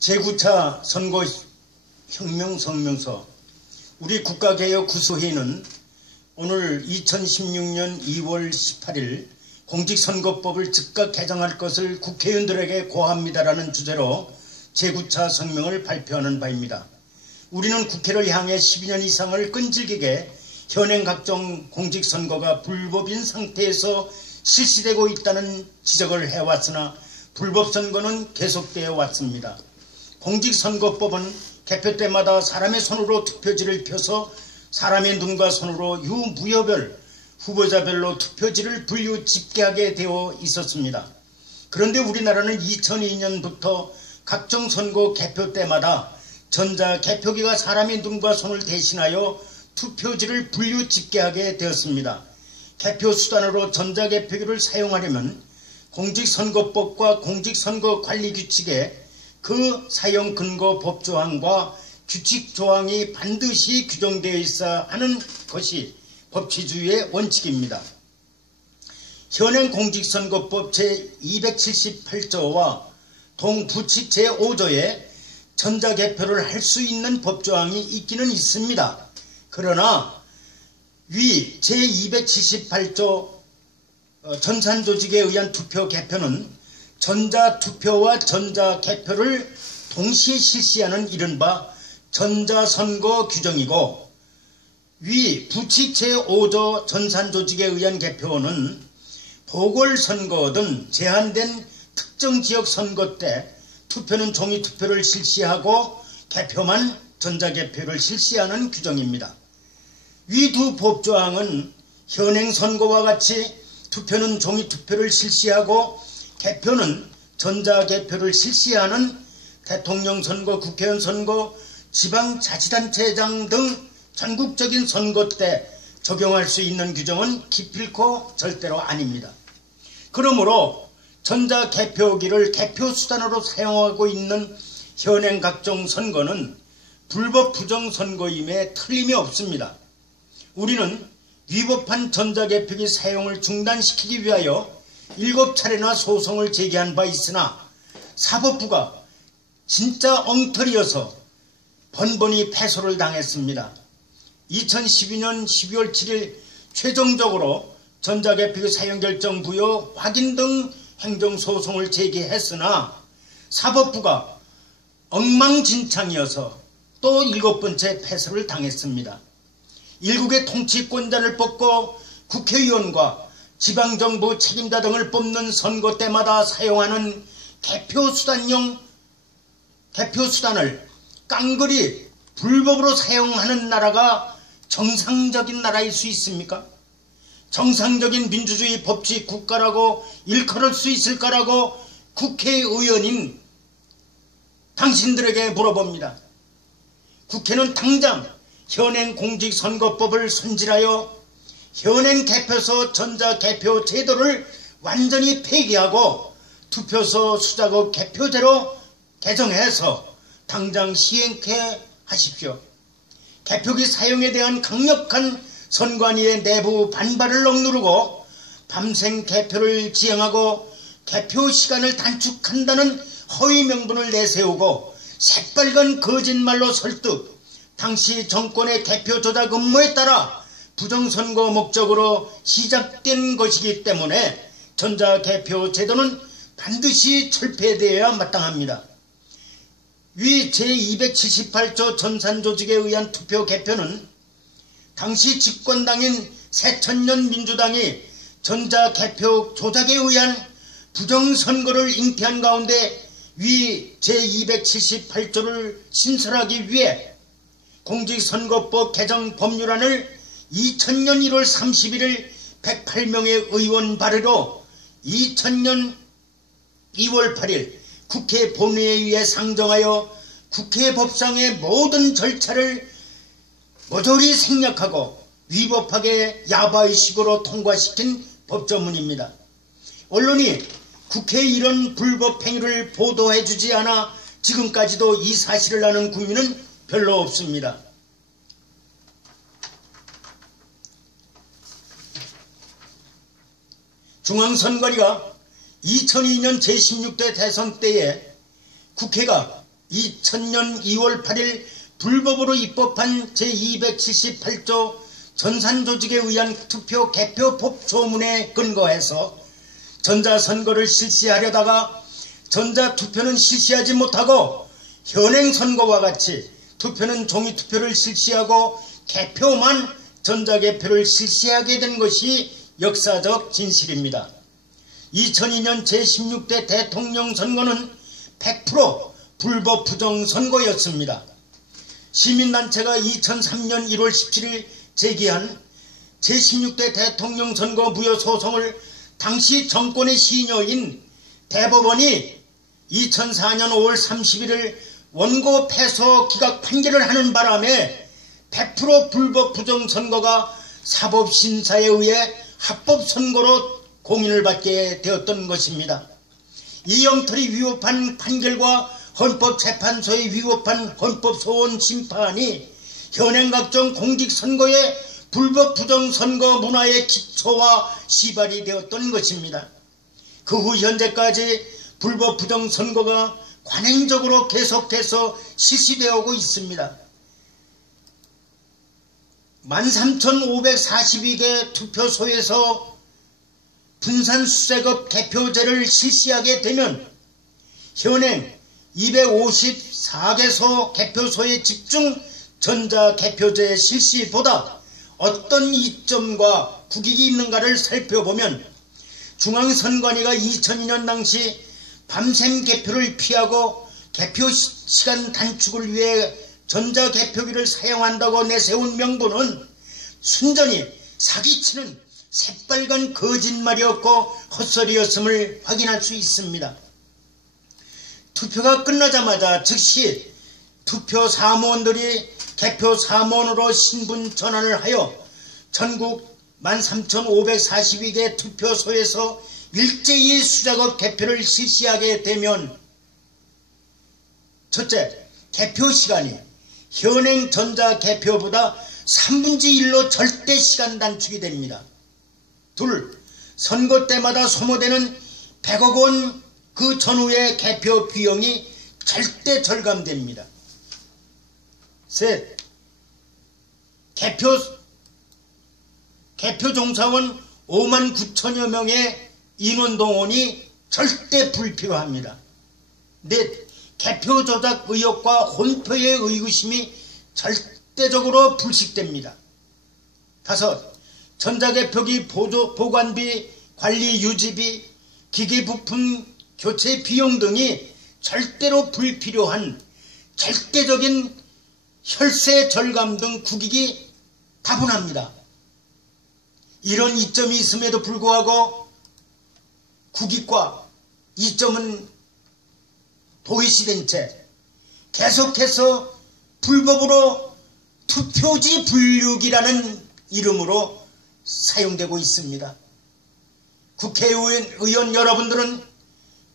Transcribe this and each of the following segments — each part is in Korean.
제9차 선거혁명성명서 우리 국가개혁구소회의는 오늘 2016년 2월 18일 공직선거법을 즉각 개정할 것을 국회의원들에게 고합니다라는 주제로 제9차 성명을 발표하는 바입니다. 우리는 국회를 향해 12년 이상을 끈질기게 현행 각종 공직선거가 불법인 상태에서 실시되고 있다는 지적을 해왔으나 불법선거는 계속되어 왔습니다. 공직선거법은 개표 때마다 사람의 손으로 투표지를 펴서 사람의 눈과 손으로 유무여별 후보자별로 투표지를 분류 집계하게 되어 있었습니다. 그런데 우리나라는 2002년부터 각종 선거 개표 때마다 전자개표기가 사람의 눈과 손을 대신하여 투표지를 분류 집계하게 되었습니다. 개표 수단으로 전자개표기를 사용하려면 공직선거법과 공직선거관리규칙에 그 사용 근거 법조항과 규칙 조항이 반드시 규정되어 있어야 하는 것이 법치주의의 원칙입니다. 현행 공직선거법 제278조와 동부칙 제5조에 전자개표를 할 수 있는 법조항이 있기는 있습니다. 그러나 위 제278조 전산조직에 의한 투표 개표는 전자투표와 전자개표를 동시에 실시하는 이른바 전자선거 규정이고, 위 부칙 제5조 전산조직에 의한 개표는 보궐선거 등 제한된 특정 지역 선거 때 투표는 종이투표를 실시하고 개표만 전자개표를 실시하는 규정입니다. 위 두 법조항은 현행 선거와 같이 투표는 종이투표를 실시하고 개표는 전자개표를 실시하는 대통령 선거, 국회의원 선거, 지방자치단체장 등 전국적인 선거 때 적용할 수 있는 규정은 기필코 절대로 아닙니다. 그러므로 전자개표기를 개표수단으로 사용하고 있는 현행 각종 선거는 불법 부정선거임에 틀림이 없습니다. 우리는 위법한 전자개표기 사용을 중단시키기 위하여 7차례나 소송을 제기한 바 있으나 사법부가 진짜 엉터리여서 번번이 패소를 당했습니다. 2012년 12월 7일 최종적으로 전자개표기 사용결정 부여 확인 등 행정소송을 제기했으나 사법부가 엉망진창이어서 또 7번째 패소를 당했습니다. 일국의 통치권자를 뽑고 국회의원과 지방정부 책임자 등을 뽑는 선거 때마다 사용하는 개표수단을 깡그리 불법으로 사용하는 나라가 정상적인 나라일 수 있습니까? 정상적인 민주주의 법치 국가라고 일컬을 수 있을까라고 국회의원인 당신들에게 물어봅니다. 국회는 당장 현행 공직선거법을 손질하여 현행 개표소 전자개표 제도를 완전히 폐기하고 투표소 수작업 개표제로 개정해서 당장 시행케 하십시오. 개표기 사용에 대한 강력한 선관위의 내부 반발을 억누르고 밤샘 개표를 지향하고 개표 시간을 단축한다는 허위 명분을 내세우고 새빨간 거짓말로 설득 당시 정권의 개표 조작 음모에 따라 부정선거 목적으로 시작된 것이기 때문에 전자개표 제도는 반드시 철폐되어야 마땅합니다. 위 제278조 전산조직에 의한 투표 개표는 당시 집권당인 새천년 민주당이 전자개표 조작에 의한 부정선거를 잉태한 가운데 위 제278조를 신설하기 위해 공직선거법 개정 법률안을 2000년 1월 31일 108명의 의원 발의로 2000년 2월 8일 국회 본회의에 상정하여 국회 법상의 모든 절차를 모조리 생략하고 위법하게 야바이식으로 통과시킨 법조문입니다. 언론이 국회의 이런 불법 행위를 보도해주지 않아 지금까지도 이 사실을 아는 국민은 별로 없습니다. 중앙선관위가 2002년 제16대 대선 때에 국회가 2000년 2월 8일 불법으로 입법한 제278조 전산조직에 의한 투표 개표법 조문에 근거해서 전자선거를 실시하려다가 전자투표는 실시하지 못하고 현행선거와 같이 투표는 종이투표를 실시하고 개표만 전자개표를 실시하게 된 것이 역사적 진실입니다. 2002년 제16대 대통령 선거는 100% 불법 부정선거였습니다. 시민단체가 2003년 1월 17일 제기한 제16대 대통령 선거 무효 소송을 당시 정권의 시녀인 대법원이 2004년 5월 31일 원고 패소 기각 판결을 하는 바람에 100% 불법 부정선거가 사법심사에 의해 합법선거로 공인을 받게 되었던 것입니다. 이영털이 위법한 판결과 헌법재판소의 위법한 헌법소원 심판이 현행 각종 공직선거의 불법 부정선거 문화의 기초와 시발이 되었던 것입니다. 그 후 현재까지 불법 부정선거가 관행적으로 계속해서 실시되어 오고 있습니다. 13,542개 투표소에서 분산수색업 개표제를 실시하게 되면 현행 254개소 개표소의 집중 전자개표제 실시보다 어떤 이점과 국익이 있는가를 살펴보면 중앙선관위가 2002년 당시 밤샘 개표를 피하고 개표 시간 단축을 위해 전자개표기를 사용한다고 내세운 명분은 순전히 사기치는 새빨간 거짓말이었고 헛소리였음을 확인할 수 있습니다. 투표가 끝나자마자 즉시 투표 사무원들이 개표 사무원으로 신분 전환을 하여 전국 13,542개 투표소에서 일제히 수작업 개표를 실시하게 되면 첫째, 개표 시간이 현행 전자개표보다 3분의 1로 절대 시간 단축이 됩니다. 둘, 선거 때마다 소모되는 100억 원 그 전후의 개표 비용이 절대 절감됩니다. 셋, 개표 종사원 5만 9천여 명의 인원동원이 절대 불필요합니다. 넷, 개표 조작 의혹과 혼표의 의구심이 절대적으로 불식됩니다. 다섯, 전자개표기 보관비, 관리 유지비, 기기 부품 교체 비용 등이 절대로 불필요한 절대적인 혈세 절감 등 국익이 다분합니다. 이런 이점이 있음에도 불구하고 국익과 이점은 도외시된 채 계속해서 불법으로 투표지 분류기라는 이름으로 사용되고 있습니다. 국회의원 여러분들은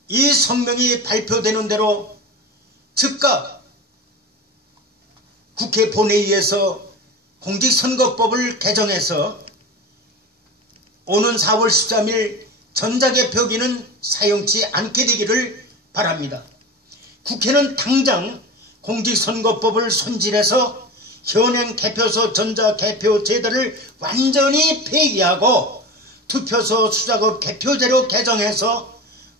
이 성명이 발표되는 대로 즉각 국회 본회의에서 공직선거법을 개정해서 오는 4월 13일 전자개표기는 사용치 않게 되기를 바랍니다. 국회는 당장 공직선거법을 손질해서 현행 개표소 전자개표 제도를 완전히 폐기하고 투표소 수작업 개표제로 개정해서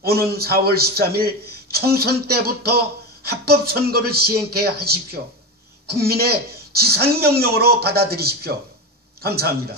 오는 4월 13일 총선 때부터 합법선거를 시행케 하십시오. 국민의 지상명령으로 받아들이십시오. 감사합니다.